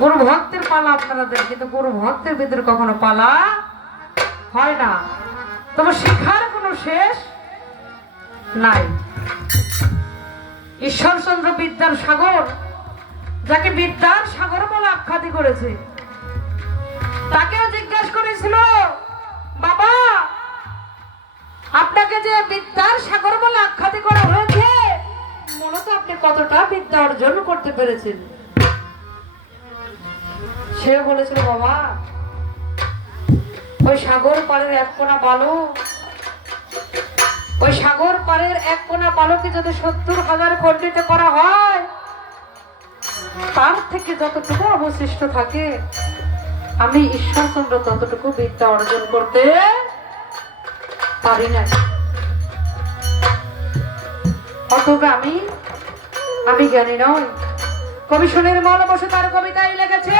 গুরু ভক্তের পালা আপনারা দেন, কিন্তু গুরু ভক্তের ভিতরে কখনো পালা হয় না। তবে শিক্ষার কোনো শেষ নাই। ঈশ্বরচন্দ্র বিদ্যার সাগর, যাকে বিদ্যার সাগর বলে আখ্যাতি করেছে, তাকেও জিজ্ঞাসা করেছিল, বাবা আপনাকে যে বিদ্যার সাগর বলে আখ্যাতি করা হয়েছে, মূলত আপনি কতটা বিদ্যা অর্জন করতে পেরেছেন? সে বলেছিল, বাবা ওই সাগর পাড়ের এক কোনা বালু, ওই সাগর পাড়ের এক কোনা বালুকে যদি 70,000 খণ্ডিত করা হয়, তার থেকে যতটুকু অবশিষ্ট থাকে আমি ঈশ্বরচন্দ্র ততটুকু বিদ্যা অর্জন করতে পারি না। অথবা আমি জ্ঞানী নই। কবি সুনীল মল বসু তার কবিতায় লিখেছে,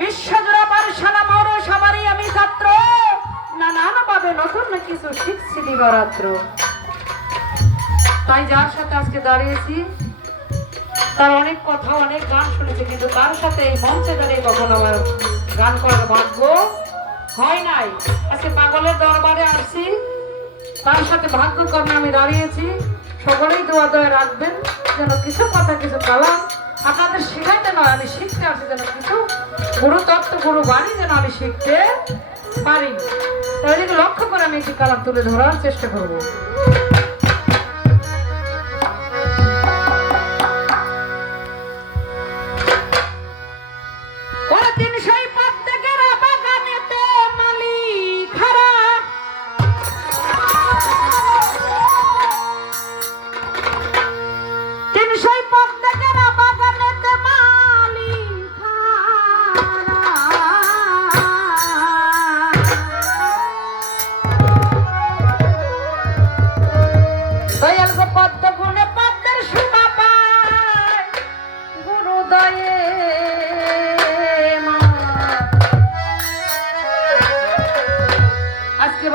বিশ্বজোড়া পাঠশালা মর সবারই আমি ছাত্র, নানান ভাবে নতুন কিছু শিখছি দিবারাত্র। তাই যার সাথে আজকে দাঁড়িয়েছি তার অনেক কথা অনেক গান শুনেছি, কিন্তু তার সাথে এই মঞ্চে দাঁড়িয়ে কখনো আমার গান করার ভাগ্য হয় নাই। আজকে পাগলের দরবারে আসছি, তার সাথে ভাগ্যক্রমে আমি দাঁড়িয়েছি। সকলেই দোয়া দোয়া রাখবেন যেন কিছু কথা কিছু কালাম আপনাদের শেখাইতে নয়, আমি শিখতে আসি, যেন কিছু গুরু তত্ত্ব গুরু বাণী যেন আমি শিখতে পারি। তাই লক্ষ্য করে আমি একটি কালাম তুলে ধরার চেষ্টা করবো।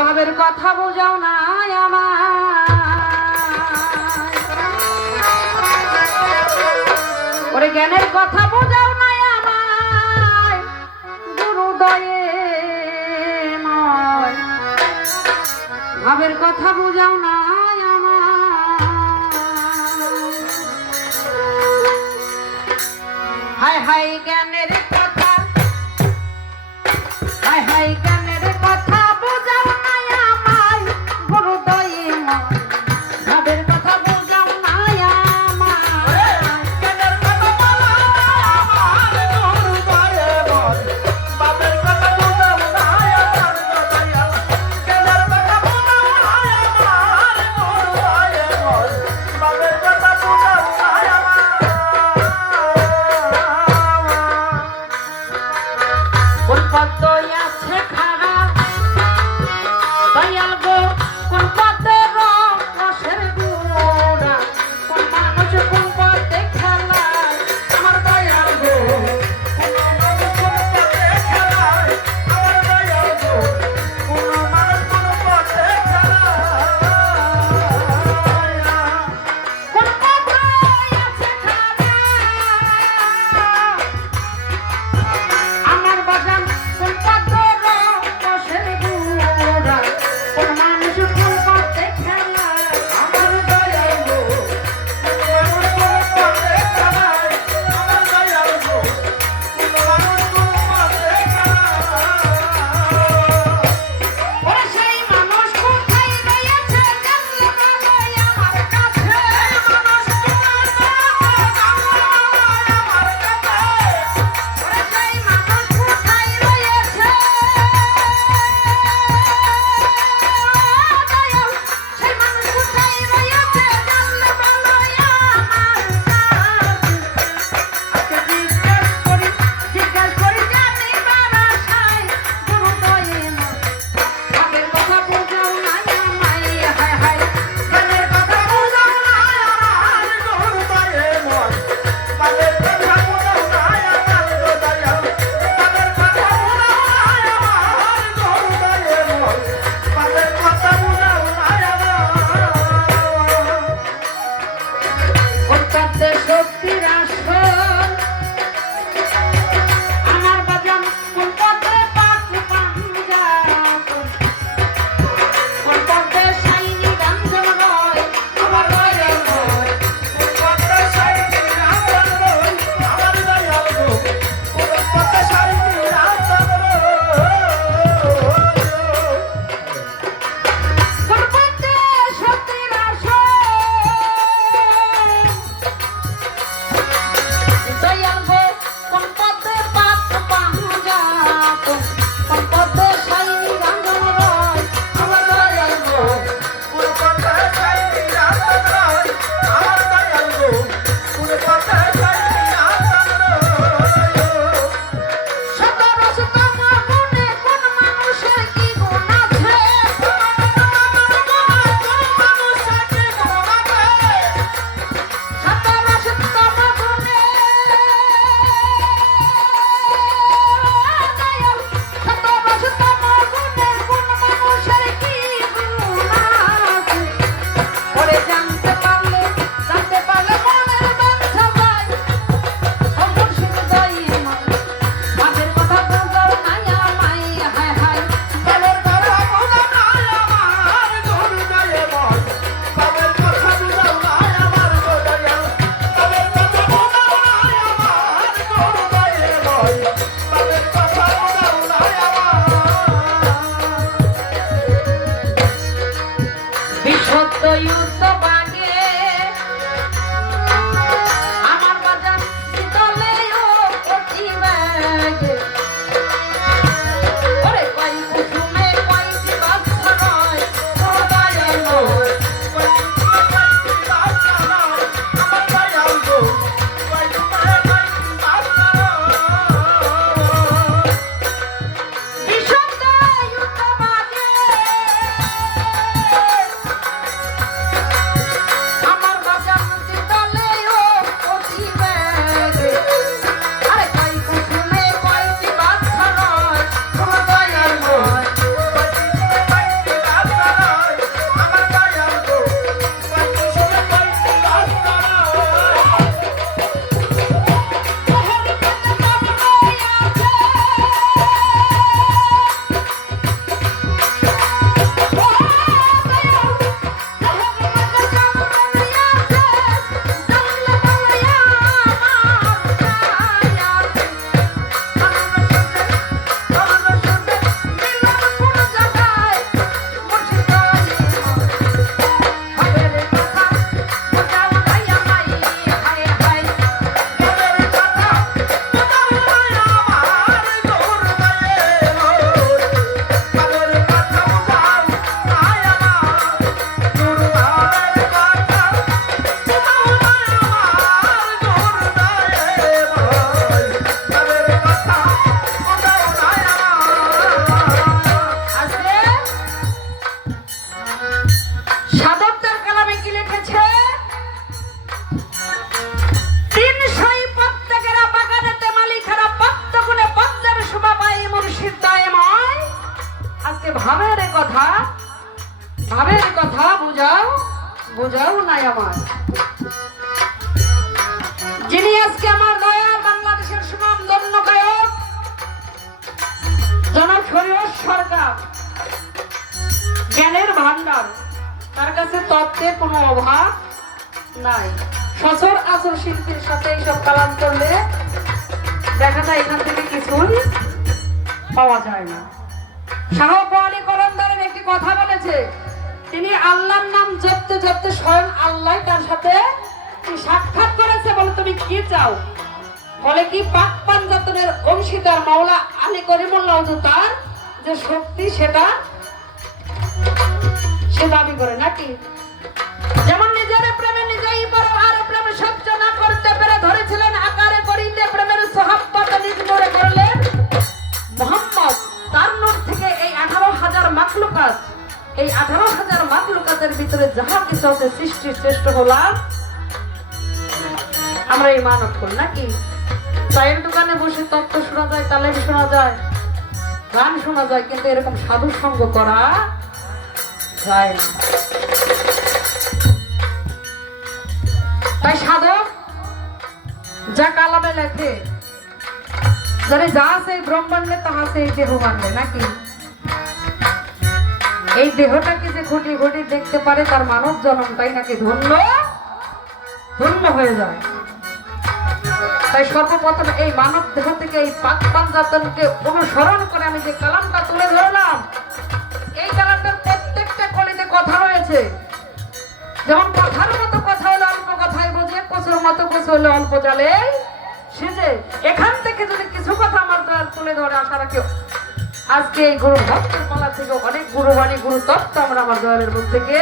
ভাবের কথা বোঝাও না আমার, ওরে জ্ঞানের কথা বোঝাও না আমার, গুরুদয়ে নয় ভাবের কথা বোঝাও না আমার। হায় হায় জ্ঞানের কথা, হায় হায় জ্ঞানের কথা আছে খারাপ দয়াল গো কোন পথে পাক পাঞ্জা কোন পথে সাই রাঞ্জন রয় আমার দয়াল গো কোন পথে সাই রাঞ্জন রয় আমার দয়াল গো কোন পথে সাই রাঞ্জন রয় সতর শতম গুণে কোন মানুষের কি গুণ আছে সতর শতম গুণে দয়াল সতর শতম গুণে কোন মানুষের কি গুণ আছে ওরে জানতে পারলে মনের বাঞ্ছা যায় ও মুর্শিদ দয়াল বাবের কথা বুঝাও নাই আমায় হায় হায় বাবার কথা বুঝাও নাই আমার গুরু দয়াল বাবার কথা বুঝাও নাই আমার গুরু দয়াল বাবার কথা বুঝাও নাই আমার গুরু দয়াল বাবার কথা বুঝাও নাই আমার বিশুদ্ধ যুদ্ধ বাগে আমার বাজান দলে ও প্রতিবাগে ওরে কই কুসুমে কইটি বাচ্চা নয় ও দয়াল আমার দয়াল গো ওই তোমার বিশুদ্ধ যুদ্ধ বাগে আমার বাজান দলে ও প্রতিবাগে আরে কই কুসুমে কইটি বাচ্চা নয় ও দয়াল আমার দয়াল গো ওই তোমার আসলে সাধক তার কালামে কি লিখেছে তিন সই প্রত্যেকের বাগানেতে মালিকেরা পদ্ম গুণে পদ্মের শোভা পায় মুর্শিদ দায়ময় আজকে ভাবের কথা বুঝাও নাই আমার যিনি আজকে আমার দয়া বাংলাদেশের সুনাম ধন্য গায়ক জনাব শরীয়ত সরকার জ্ঞানের ভান্ডার তার কাছে তত্ত্বের কোনো অভাব নাই সচর আসর শিল্পীর সাথে এইসব কালাম করলে দেখা যায় এখান থেকে কিছুই পাওয়া যায় না শাহ আলী কলমদারের একটি কথা বলেছে তিনি আল্লাহর নাম জপতে জপতে স্বয়ং আল্লাহ তার সাথে সাক্ষাৎ করেছে বলে তুমি কি চাও বলে কি পাক পাঞ্জাতনের অংশীদার মাওলা আলী করিমুল্লাহ তার যে শক্তি সেটা সে দাবি করে নাকি যেমন নিজের প্রেমে নিজেই বড় আর প্রেমে সহ্য না করতে পেরে ধরেছিলেন আকারে করিতে প্রেমের সোহাব্বত নিজ নূরে করলেন মুহাম্মদ তার নূর থেকে এই 18,000 মাখলুকাত এই 18,000 মাখলুকাতের ভিতরে যাহা কিছু আছে সৃষ্টির শ্রেষ্ঠ হলাম আমরা এই মানব করি নাকি চায়ের দোকানে বসে তত্ত্ব শোনা যায় তালিম শোনা যায় গান শোনা যায় কিন্তু এরকম সাধু সঙ্গ করা যায় না তাই সাধক যা কালামে লেখে যারা যা আছে এই ব্রহ্মাণ্ডে তাহা আছে এই দেহ মানলে নাকি এই দেহটাকে যে ঘটি ঘটি দেখতে পারে তার মানব জন্মটাই নাকি ধন্য ধন্য হয়ে যায় তাই সর্বপ্রথম এই মানব দেহ থেকে এই পাক পাঞ্জাতনকে অনুসরণ করে আমি যে কালামটা তুলে ধরলাম এই কালামটার প্রত্যেকটা কলিতে কথা রয়েছে যেমন কথার মতো কথা হলো অল্প কথায় বোঝে কচুর মতো কচু হলো অল্প জালে এখান থেকে যদি কিছু কথা আমার দ্বারা তুলে ধরে আশা রাখি আজকে এই গুরু ভক্তের পালা থেকে অনেক গুরুবাণী গুরু তত্ত্ব আমরা আমার দয়ালের মুখ থেকে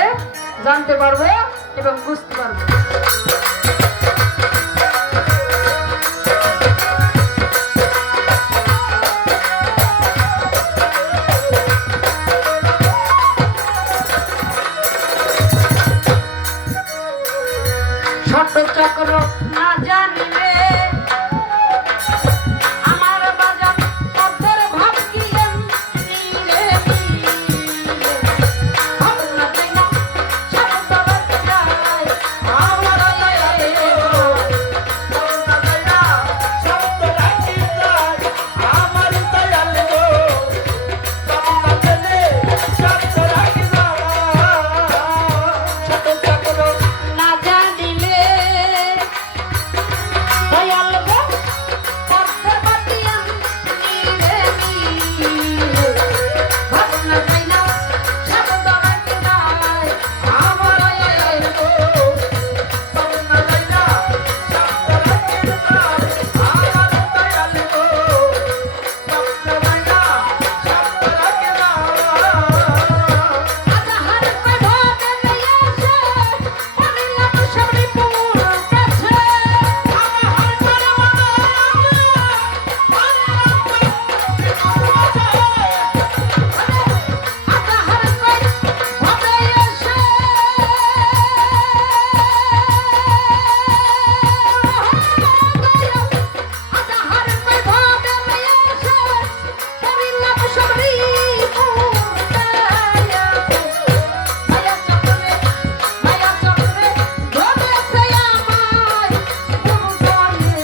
জানতে পারবো এবং বুঝতে পারবো। ছোট চক্র না জানিলে আমার বাজার পদ্মের ভাব কি নীলে ভাবনা চাই না শব্দ রাখতে যায় আমার দয়ালে করুণা দয়া শব্দ রাখি যায় আমার দয়ালে গো করুণা দেলে শব্দ রাখি যায় ছোট চক্র না জানিলে দয়াল গো পদ্মের বাতিয়া নীলে ভাবনা চাই না শব্দ রাখতে যায় আমার দয়ালে গো করুণা দয়া শব্দ রাখি যায় আমার দয়ালে গো শব্দ দয়া শব্দ রাখি যায় আধার পে ভাবে নিয়েছে পড়িলাম সবরি পুর কাছে আধার পে ভাবে এসে আধার পে ভাবে নিয়েছে পড়িলাম সবরি পুর কাছে মায়া চক্রে ধরেছে আমায় গুরু দয়ালে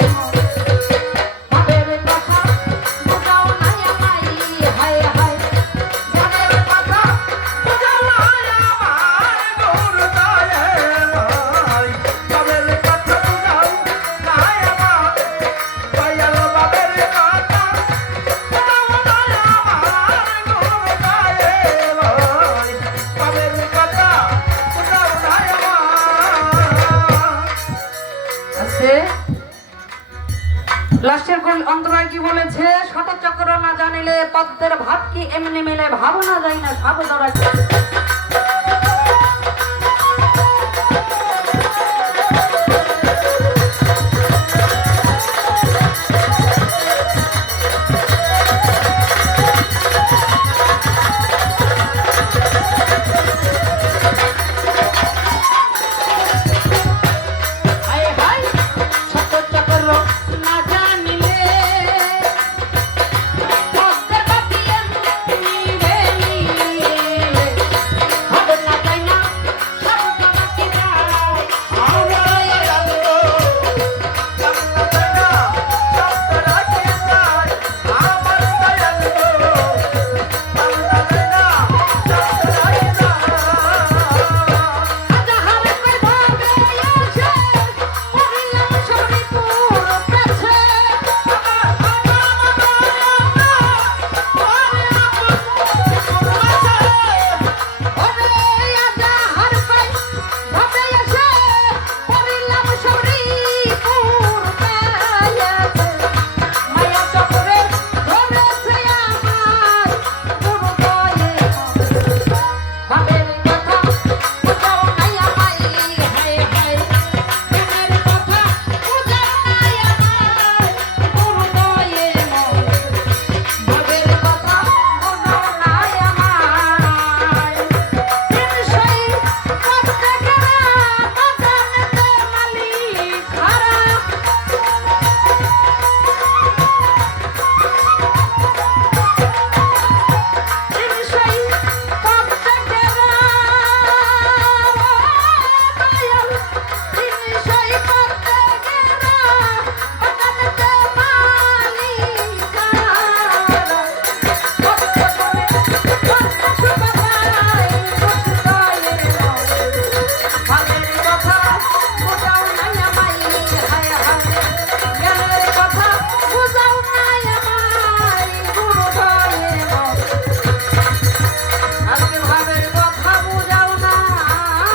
ভাবের কথা বুঝাও নাই আমায় হায় হায় মনের কথা বুঝাও নাই আমার গুরু দয়াল বাবের কথা বুঝাও নাই আমার দয়াল বাবের কথা বুঝাও নাই আমার গুরু দয়াল বাবের কথা বুঝাও নাই আমার আছে লাস্টের অন্তরায় কি বলেছে শতচক্র না জানিলে পদ্মের ভাব কি এমনি মিলে ভাবনা যায় না সাবধান